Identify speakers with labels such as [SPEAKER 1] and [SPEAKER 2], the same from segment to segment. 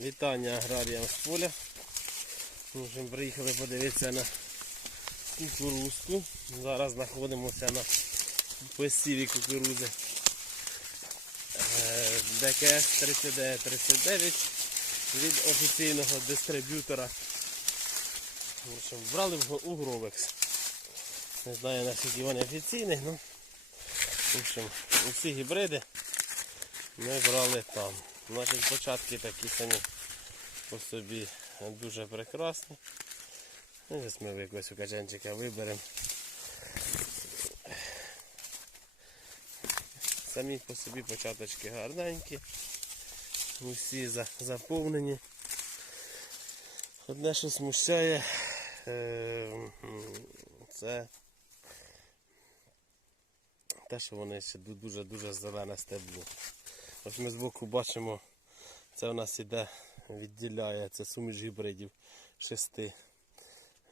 [SPEAKER 1] Вітання аграріям з поля. Ми приїхали подивитися на кукурузку. Зараз знаходимося на посіві кукурузи. Е, ДКС 3939 від офіційного дистриб'ютора. Брали в у Гровекс. Не знаю наскільки вони офіційні, ну в общем, усі гібриди ми брали там. Значить, початки такі самі по собі дуже прекрасні. Ну, Зараз ми якогось качанчика виберемо. Самі по собі початочки гарненькі. Усі заповнені. Одне, що смущає, е, це те, що вони ще дуже-дуже зелене стебло. Ось ми збоку бачимо, це у нас іде, відділяє це суміш гібридів шести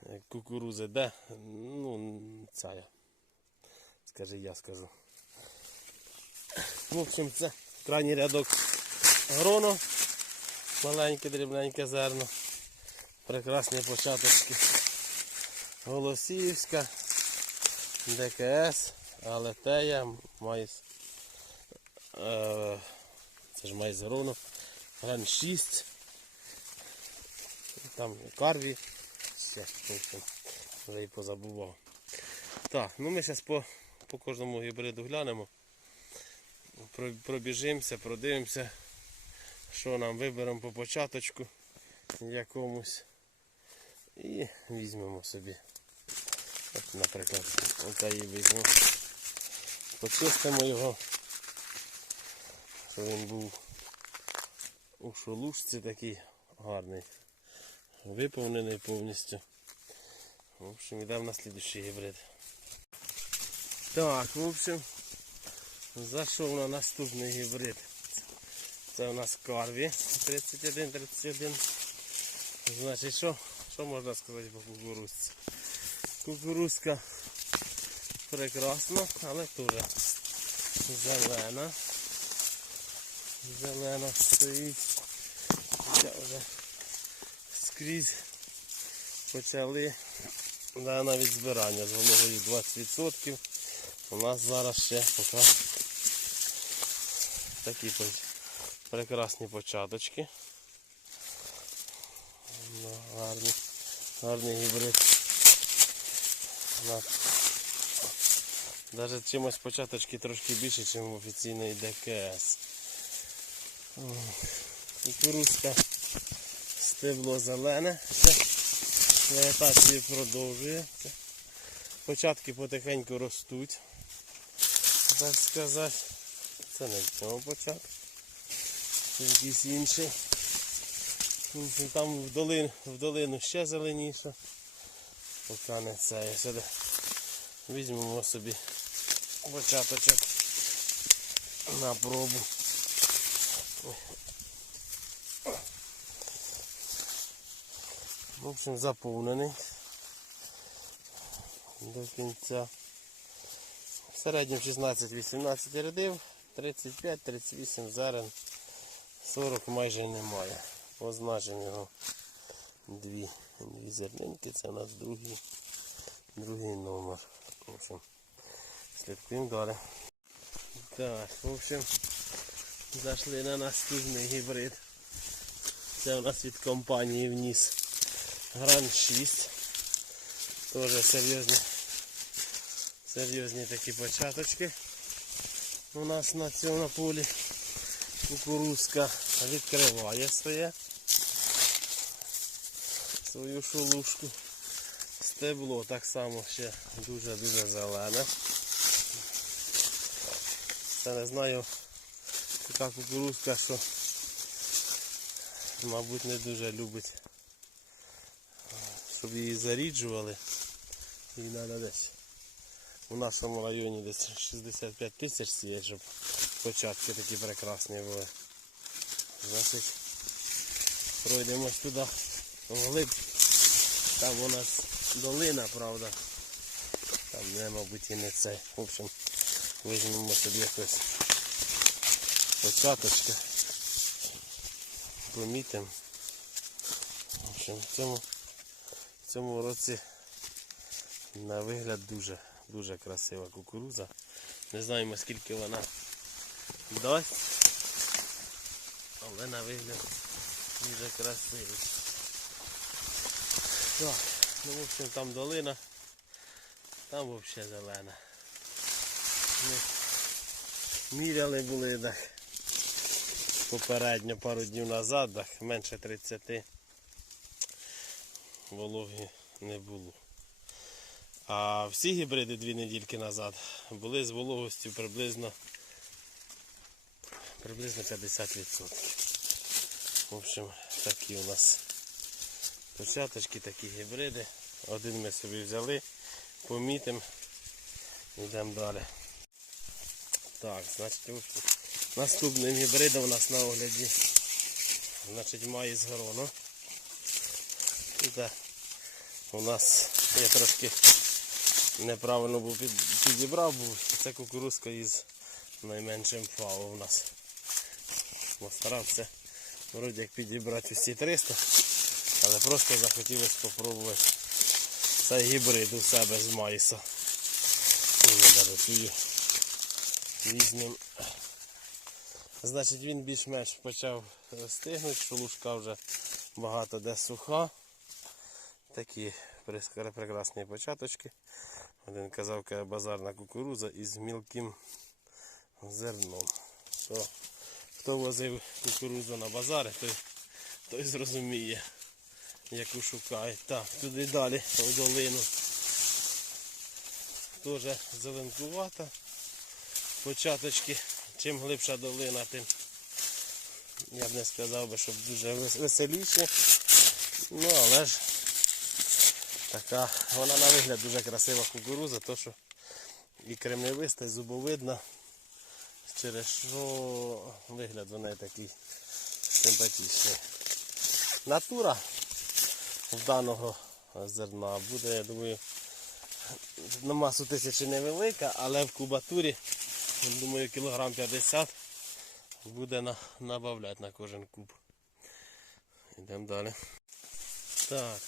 [SPEAKER 1] Е, кукурузи, де, ну, ця я. Скажи, я скажу. В общем, це крайній рядок гроно, маленьке, дрібненьке зерно, прекрасні початочки. Голосіївська, ДКС, Алетея, майс. Е, це ж майс гроно, гран 6. Там карві. Ще, в вже і позабував. Так, ну ми зараз по, по кожному гібриду глянемо. Про- Пробіжимося, продивимося, що нам виберемо по початочку якомусь. І візьмемо собі. От, наприклад, оцей візьмемо. Почистимо його, щоб він був у шолушці такий гарний виповнений повністю. В общем, йдемо на слідущий гібрид. Так, в общем, зайшов на наступний гібрид. Це у нас Карві 31-31. Значить, що, що можна сказати по кукурузці? Кукурузка прекрасна, але теж зелена. Зелена стоїть. Ця вже скрізь почали да, навіть збирання з вологою 20%. У нас зараз ще поки такі прекрасні початочки. Ну, гарний, гарний гібрид. Навіть чимось початочки трошки більше, ніж в офіційний ДКС. Кукурузка стебло зелене, ще вегетацію продовжується. Початки потихеньку ростуть, так сказати. Це не в цьому початку. Це якийсь інший. Там в долину, в долину ще зеленіше. Поки не це. Я сюди візьмемо собі початочок на пробу. В общем, заповнений до кінця. В середньому 16-18 рядів, 35-38 зерен, 40 майже немає. Позначимо його дві, дві зернинки, це у нас другий, другий номер. В общем, слідкуємо далі. Так, в общем, зайшли на наступний гібрид. Це у нас від компанії вніс. Гран 6. Теж серйозні, серйозні такі початочки. У нас на цьому полі кукурузка відкриває своє свою шолушку. Стебло так само ще дуже-дуже зелене. Це не знаю, така кукурузка, що мабуть не дуже любить щоб її заріджували. Її треба десь. У нашому районі десь 65 тисяч сіє, щоб початки такі прекрасні були. Значить, пройдемось туди вглиб. Там у нас долина, правда. Там не, мабуть, і не цей. В общем, візьмемо собі якось початочка. помітимо. В общем, в цьому, цьому році на вигляд дуже, дуже красива кукуруза. Не знаємо скільки вона дасть, але на вигляд дуже красивий. Так, ну в общем там долина, там взагалі зелена. Ми міряли були так попередньо пару днів назад, так, менше 30 вологи не було. А всі гібриди дві недільки назад були з вологостю приблизно приблизно 50%. В общем, такі у нас початочки, такі гібриди. Один ми собі взяли, помітимо, йдемо далі. Так, значить, наступним гібридом у нас на огляді. Значить, має з грону. Е, у нас я трошки неправильно був під, підібрав, був. Це кукурузка із найменшим фау у нас. Постарався вроді як підібрати всі 300, але просто захотілося спробувати цей гібрид у себе з майса. Різним. Значить він більш-менш почав стигнути, шелушка вже багато де суха. Такі прекрасні початочки. Один казав, каже, базарна кукуруза із мілким зерном. То, хто возив кукурузу на базари, той, той зрозуміє, яку шукає. Так, туди далі, у долину. Теж зеленкувата. Початочки, чим глибша долина, тим я б не сказав би, щоб дуже веселіше. Ну, але ж така, вона на вигляд дуже красива кукуруза, то що і кремневиста, і зубовидна, через що вигляд неї такий симпатичний. Натура в даного зерна буде, я думаю, на масу тисячі невелика, але в кубатурі, думаю, кілограм 50 буде на, набавляти на кожен куб. Йдемо далі. Так,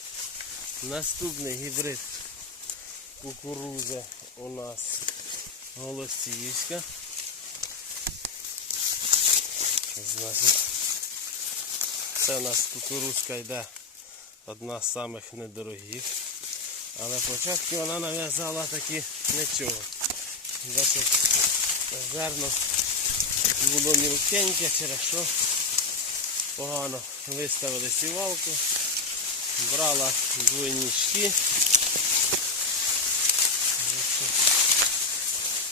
[SPEAKER 1] наступний гібрид кукуруза у нас Голосіївська. Значить, це у нас кукурузка йде одна з самих недорогих. Але початки вона нав'язала такі нічого. Зерно було мілкеньке, через що погано виставили сівалку, брала двойні щі.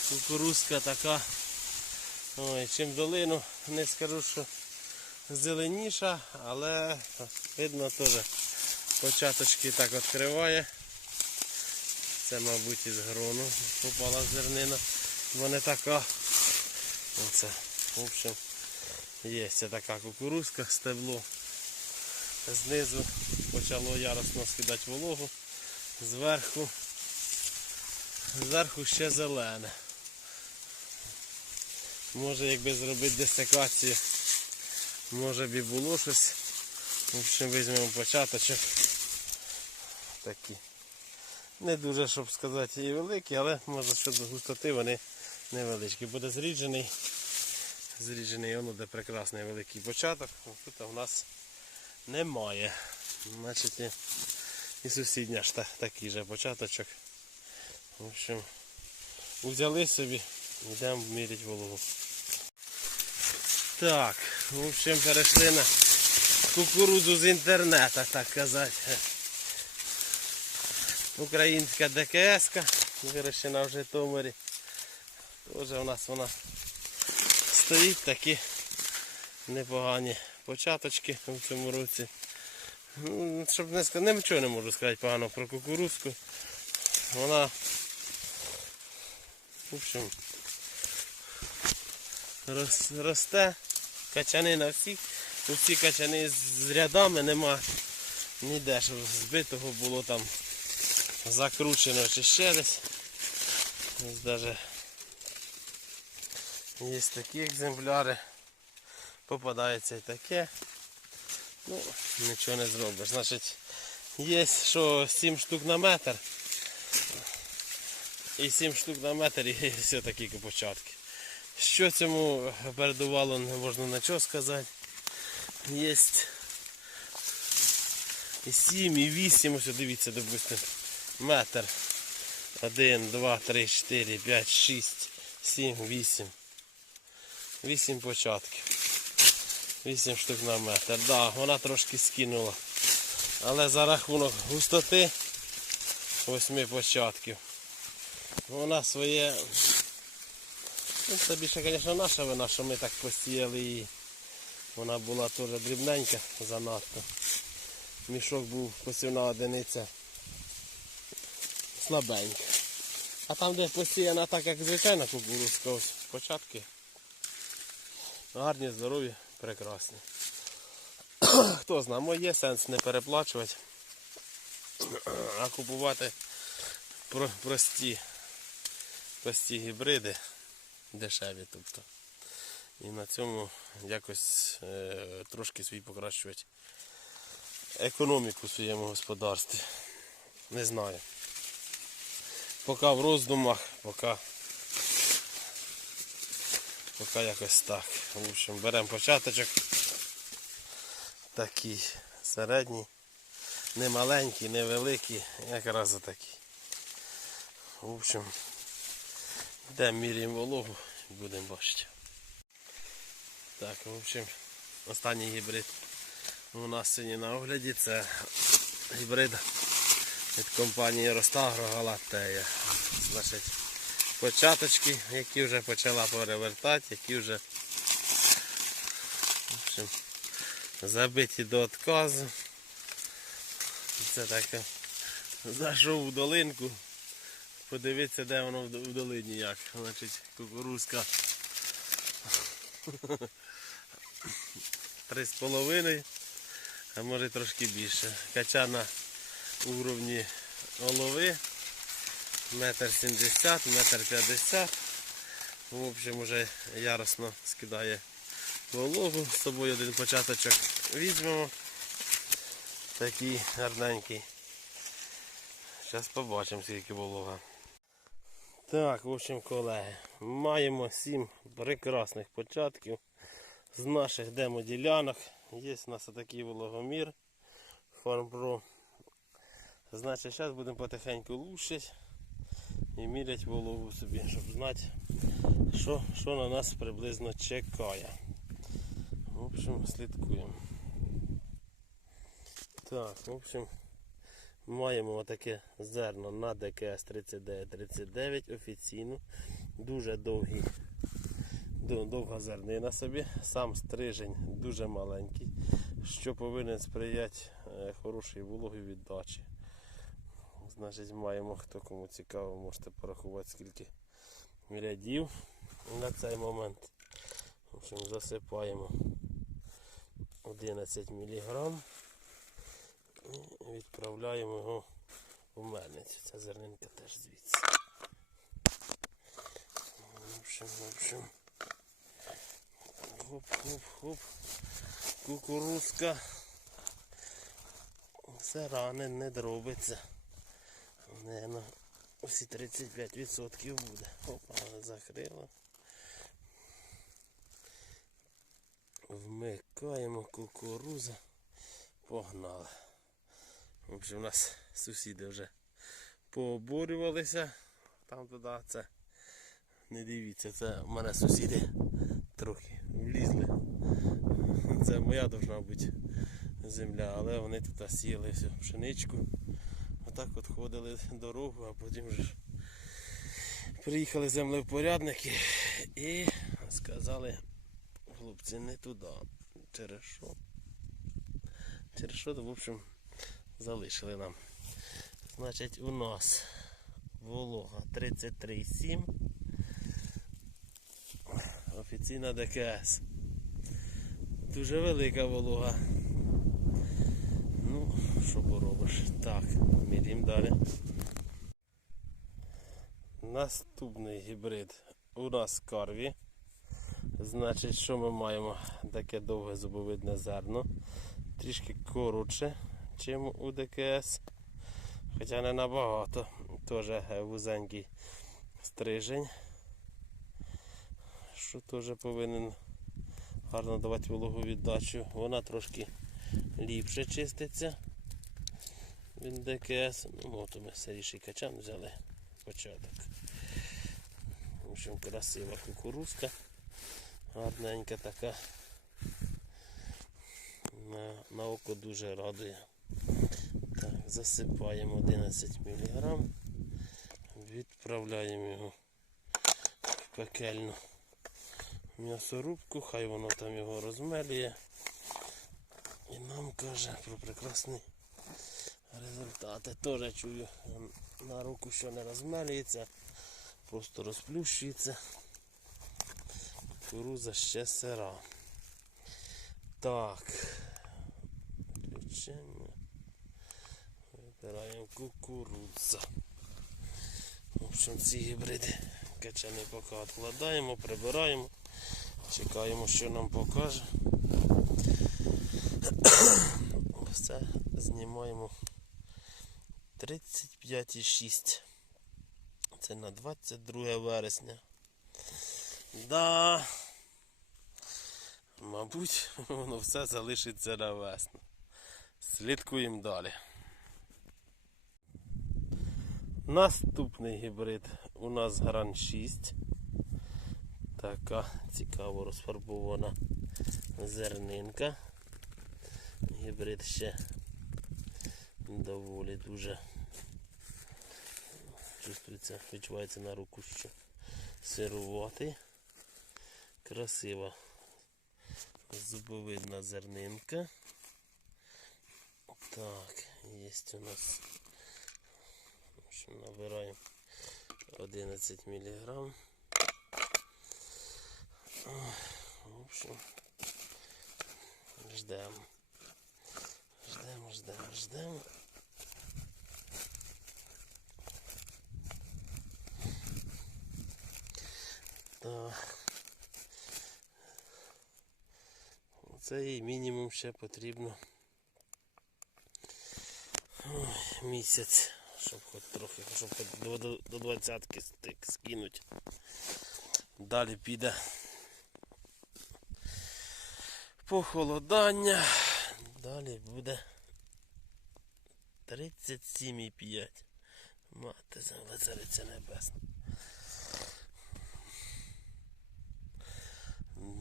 [SPEAKER 1] Кукурузка така. Ой, чим долину не скажу, що зеленіша, але видно теж початочки так відкриває. Це, мабуть, із грону попала зернина. Бо не така. Оце. В общем, є така кукурузка, стебло. Знизу почало яростно скидати вологу. Зверху. Зверху ще зелене. Може якби зробити десикацію, може б і було щось. В общем, візьмемо початочок. Такі. Не дуже, щоб сказати, і великі, але може щодо густоти вони невеличкі. Буде зріджений. Зріджений воно де прекрасний великий початок. Тут у нас немає. Значить і, сусідня ж та, такий же початочок. В общем, взяли собі, йдемо міряти вологу. Так, в общем, перейшли на кукурудзу з інтернету, так казати. Українська ДКС, вирощена в Житомирі. Теж у нас вона стоїть такі непогані початочки в цьому році. Ну, Щоб не сказати, нічого не можу сказати погано про кукурузку. Вона в общем, рос- росте, качани на всіх, усі качани з рядами нема ніде, щоб збитого було там закручено чи ще десь. Ось даже є такі екземпляри. Попадається і таке. Ну, нічого не зробиш. Значить, є що 7 штук на метр. І 7 штук на метр і все такі початки. Що цьому передувало, не можна нічого сказати. Є і 7, і 8, ось дивіться, допустимо, метр. 1, 2, 3, 4, 5, 6, 7, 8. 8 початків. 8 штук на метр. Да, вона трошки скинула. Але за рахунок густоти 8 початків. Вона своє. Ну, це більше, звісно, наша вина, що ми так посіяли її. Вона була теж дрібненька занадто. Мішок був посівна одиниця слабенька. А там, де посіяна так, як звичайна кукурузка, ось початки. Гарні, здорові, прекрасні. Хто знає, моє сенс не переплачувати, а купувати про- прості, прості гібриди, дешеві. тобто. І на цьому якось е, трошки свій покращувати економіку в своєму господарстві. Не знаю. Поки в роздумах, поки, поки якось так. В общем, беремо початочок. Такий середній. Не маленький, не великий, якраз отакий. В общем, йдемо міряємо вологу і будемо бачити. Так, в общем, останній гібрид у нас сьогодні на огляді це гібрид від компанії Ростагро Галатея. Значить, початочки, які вже почала перевертати, які вже в общем, забиті до відказу. Це таке. Зайшов у долинку. Подивитися, де воно в долині як. Значить, кукурузка. Три з половиною, а може трошки більше. Кача на уровні голови. Метр сімдесят, метр п'ятдесят. В общем, уже яростно скидає вологу. З собою один початочок візьмемо. Такий гарненький. Зараз побачимо, скільки волога. Так, в общем, колеги, маємо сім прекрасних початків з наших демоділянок. Є у нас такий вологомір FarmPro. Значить, зараз будемо потихеньку лущити і міряти вологу собі, щоб знати, що, що на нас приблизно чекає. В общем, слідкуємо. Так, в общем, маємо отаке зерно на ДКС 3939 офіційно. Дуже довгий, дов- довга зернина собі. Сам стрижень дуже маленький, що повинен сприяти е, хорошій вологі віддачі. Значить, маємо, хто кому цікаво, можете порахувати скільки рядів на цей момент. В общем, засипаємо 11 мг і відправляємо його в мельницю. Ця зернинка теж звідси. В общем, в общем. Хоп-хоп-хоп. Кукурузка. Все ране не дробиться. Наверно, всі 35% буде. Опа, закрила. Вмикаємо кукуруза. Погнали. В общем, у нас сусіди вже пообурювалися. Там туди це. Не дивіться, це в мене сусіди трохи влізли. Це моя должна бути земля, але вони тут сіяли всю пшеничку. Отак от ходили дорогу, а потім вже приїхали землевпорядники і сказали, хлопці, не туди. Через що? Через що, то, в общем, залишили нам. Значить, у нас волога 33,7. Офіційна ДКС. Дуже велика волога. Що поробиш? Так, мірім далі. Наступний гібрид у нас карві. Значить, що ми маємо? Таке довге зубовидне зерно. трішки коротше, чим у ДКС. Хоча не набагато. Теж вузенький стрижень. Що теж повинен гарно давати вологу віддачу. Вона трошки ліпше чиститься від ДКС. Ну, от ми сиріший качан взяли початок. В общем, красива кукурузка. Гарненька така. На, на око дуже радує. Так, засипаємо 11 мг. Відправляємо його в пекельну м'ясорубку, хай воно там його розмелює. І нам каже про прекрасний результат. Я Теж чую на руку, що не розмелюється, просто розплющується. Кукуруза ще сира. Так. Включення. Вибираємо кукурудза. В общем, ці гібриди качани поки відкладаємо, прибираємо. Чекаємо, що нам покаже. Все, знімаємо 35,6. Це на 22 вересня. Да. Мабуть, воно все залишиться на весну. Слідкуємо далі. Наступний гібрид у нас Гран 6. Така цікаво розфарбована зернинка. Гібрид ще доволі дуже чувствується, відчувається на руку, що сируватий. Красива зубовидна зернинка. Так, є у нас. Набираємо 11 мг. В общем, ждемо. Ждемо, ждемо, ждемо. Так. Це їй мінімум ще потрібно ой, місяць, щоб хоч трохи, щоб хоч до, до скинуть. Далі піде похолодання. Далі буде 37,5. Мати земля цариця небесна.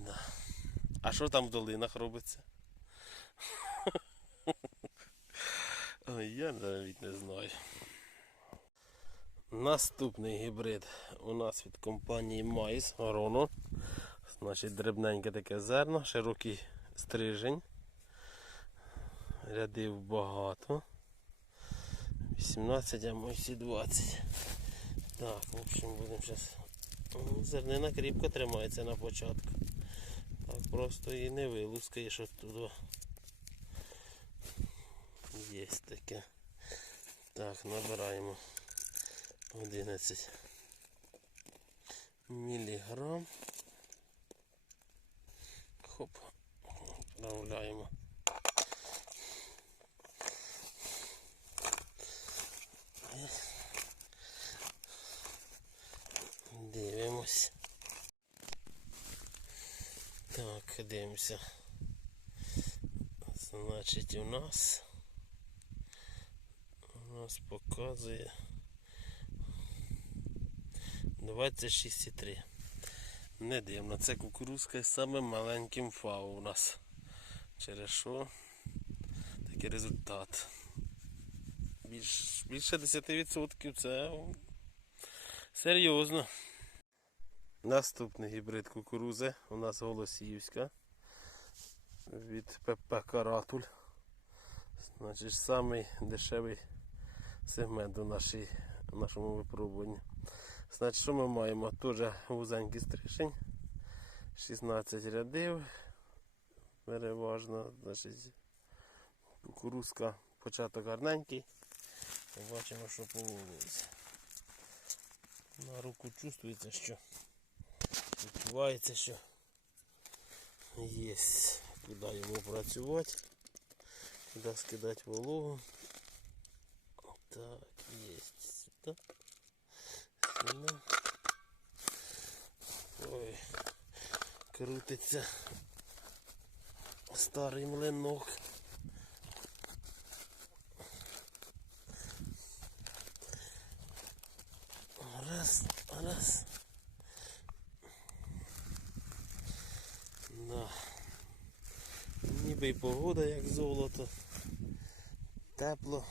[SPEAKER 1] Да. А що там в долинах робиться? Я навіть не знаю. Наступний гібрид у нас від компанії Mais Роно. Значить дрібненьке таке зерно, широкий стрижень. Рядів багато. 18, а ми 20. Так, в общем, будемо зараз. Зернина кріпко тримається на початку. Так просто і не вилускає, що туди. Є таке. Так, набираємо 11 міліграм. Хоп, вправляємо. Дивимось. Так, дивимося. Значить, у нас у нас показує 26,3. Не дивно, це кукурузка з самим маленьким фау у нас. Через що такий результат. Більш, більше 10% це серйозно. Наступний гібрид кукурузи у нас Голосіївська від ПП Каратуль. Значить, самий дешевий сегмент у нашій, у нашому випробуванні. Значить, що ми маємо? Теж вузенький стрижень, 16 рядів. Переважно, значить, кукурузка, початок гарненький. Побачимо, що поводиться. На руку чувствується, що відчувається, що є куди йому працювати. Сюди скидати вологу. Так, есть. Сюда. Сюда. Ой, крутиться старий млинок. Раз, раз. Да. Ніби й погода як золото. Тепло,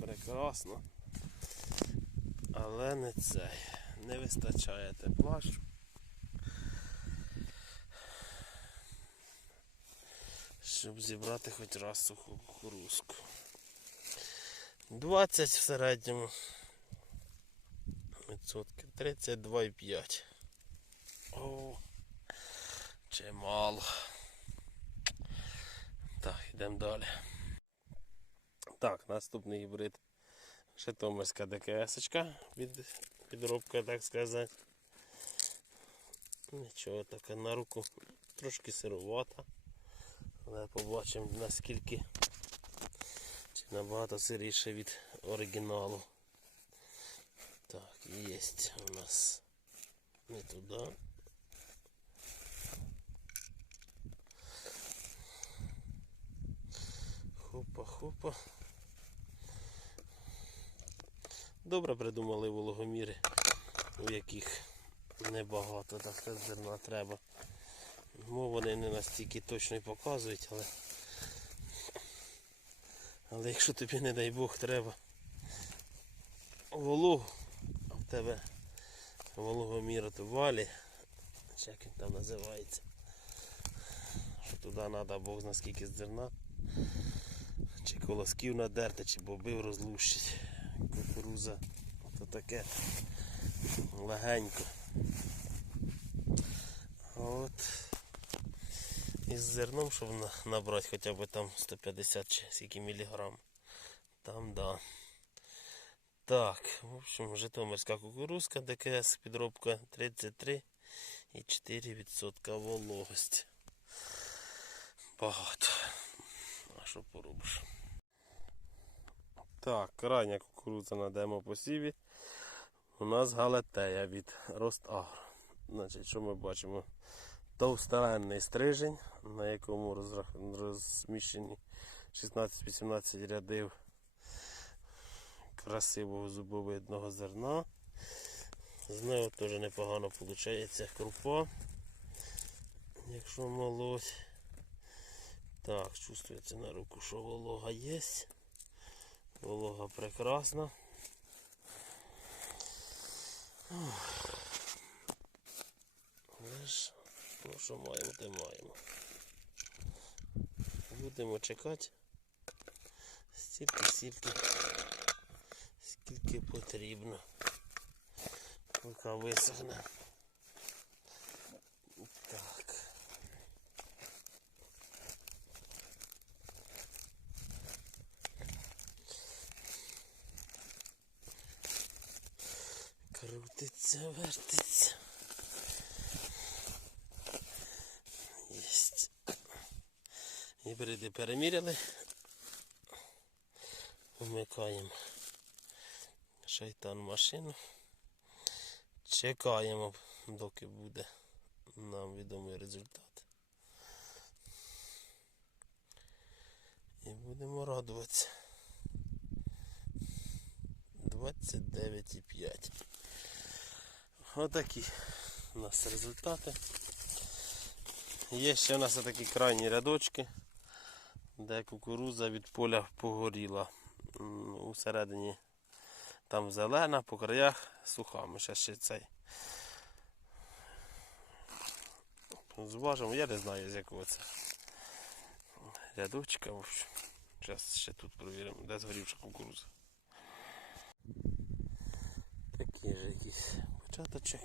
[SPEAKER 1] прекрасно. Але не це. Не вистачає тепла. щоб- зібрати хоч раз суху кукурузку. 20 в середньому. Відсотків 32,5. О, чимало. Так, йдемо далі. Так, наступний гібрид. Житомирська ДКС від підробка, так сказати. Нічого таке на руку трошки сирувата. Але побачимо наскільки чи набагато сиріше від оригіналу. Так, є у нас не туди. Хопа, хопа. Добре придумали вологоміри, у яких небагато так зерна треба. Ну, вони не настільки точно показують, але. Але якщо тобі, не дай Бог, треба вологу, а в тебе вологомір то валі, як він там називається. Що туди треба Бог зна скільки зерна. Чи колосків надерти, чи бобив розлущить. Кукуруза. То таке легенько. От із зерном, щоб набрати хоча б там 150 чи скільки міліграм. Там да. Так, в общем, Житомирська кукурузка, ДКС, підробка 33,4% вологості. Багато. А що поробиш? Так, крайня кукурудза на демопосіві. У нас галатея від Ростагро. Значить, що ми бачимо? Товстеленний стрижень, на якому розміщені 16-18 рядів красивого зубовидного зерна. З нього теж непогано виходить крупа, якщо молоть. Так, чувствується на руку, що волога є. Волога прекрасна. Але ж, ну що маємо, те маємо. Будемо чекати стільки, стільки, скільки потрібно. Поки висохне. Так. Крутиться, вертиться. Єсть. Гібриди переміряли. Вмикаємо шайтан машину. Чекаємо, доки буде нам відомий результат. І будемо радуватися. 29,5. Отакі у нас результати. Є ще у нас такі крайні рядочки, де кукуруза від поля погоріла. Усередині там зелена, по краях суха. Ми ще ще цей. Зважимо, я не знаю з якого це рядочка. Зараз ще тут провіримо, де згорівша кукуруза. Такий же якийсь початочок.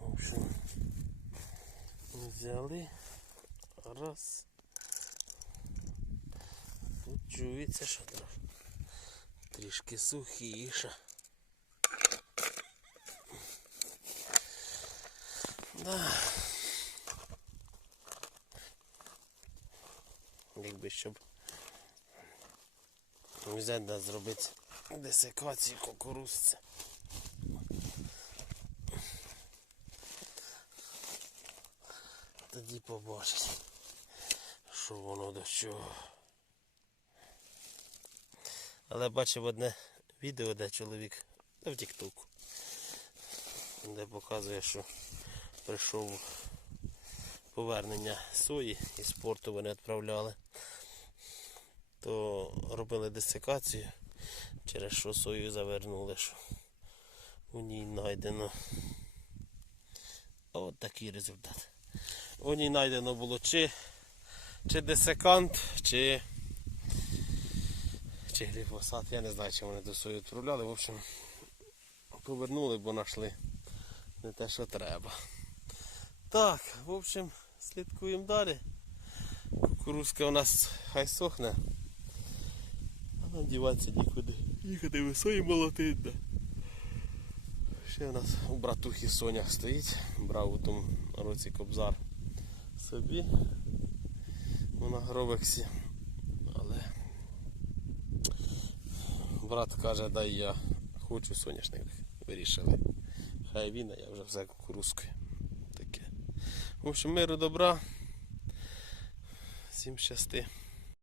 [SPEAKER 1] В общем, взяли. Раз. Тут чується, що трішки сухіша. Да. Якби щоб Взяти да зробити десикацію кукурузця. Тоді побачить, що воно до чого. Але бачив одне відео, де чоловік в Тіктоку, де показує, що прийшов повернення сої із спорту вони відправляли, то робили десикацію, через що сою завернули, що у ній знайдено. От такий результат. У ній знайдено було чи, чи десикант, чи, чи гліфосат. Я не знаю, чи вони до сою відправляли. В общем, повернули, бо знайшли не те, що треба. Так, в общем, слідкуємо далі. Кукурузка у нас хай сохне. А діватися нікуди. Їхати висої молотить. Да. Ще у нас у братухи Соня стоїть. Брав у тому році кобзар собі. У нагробексі. Але брат каже, дай я хочу соняшник. Вирішили. Хай він, а я вже все кукурузкою. Таке. В общем, миру добра. Всім щасти.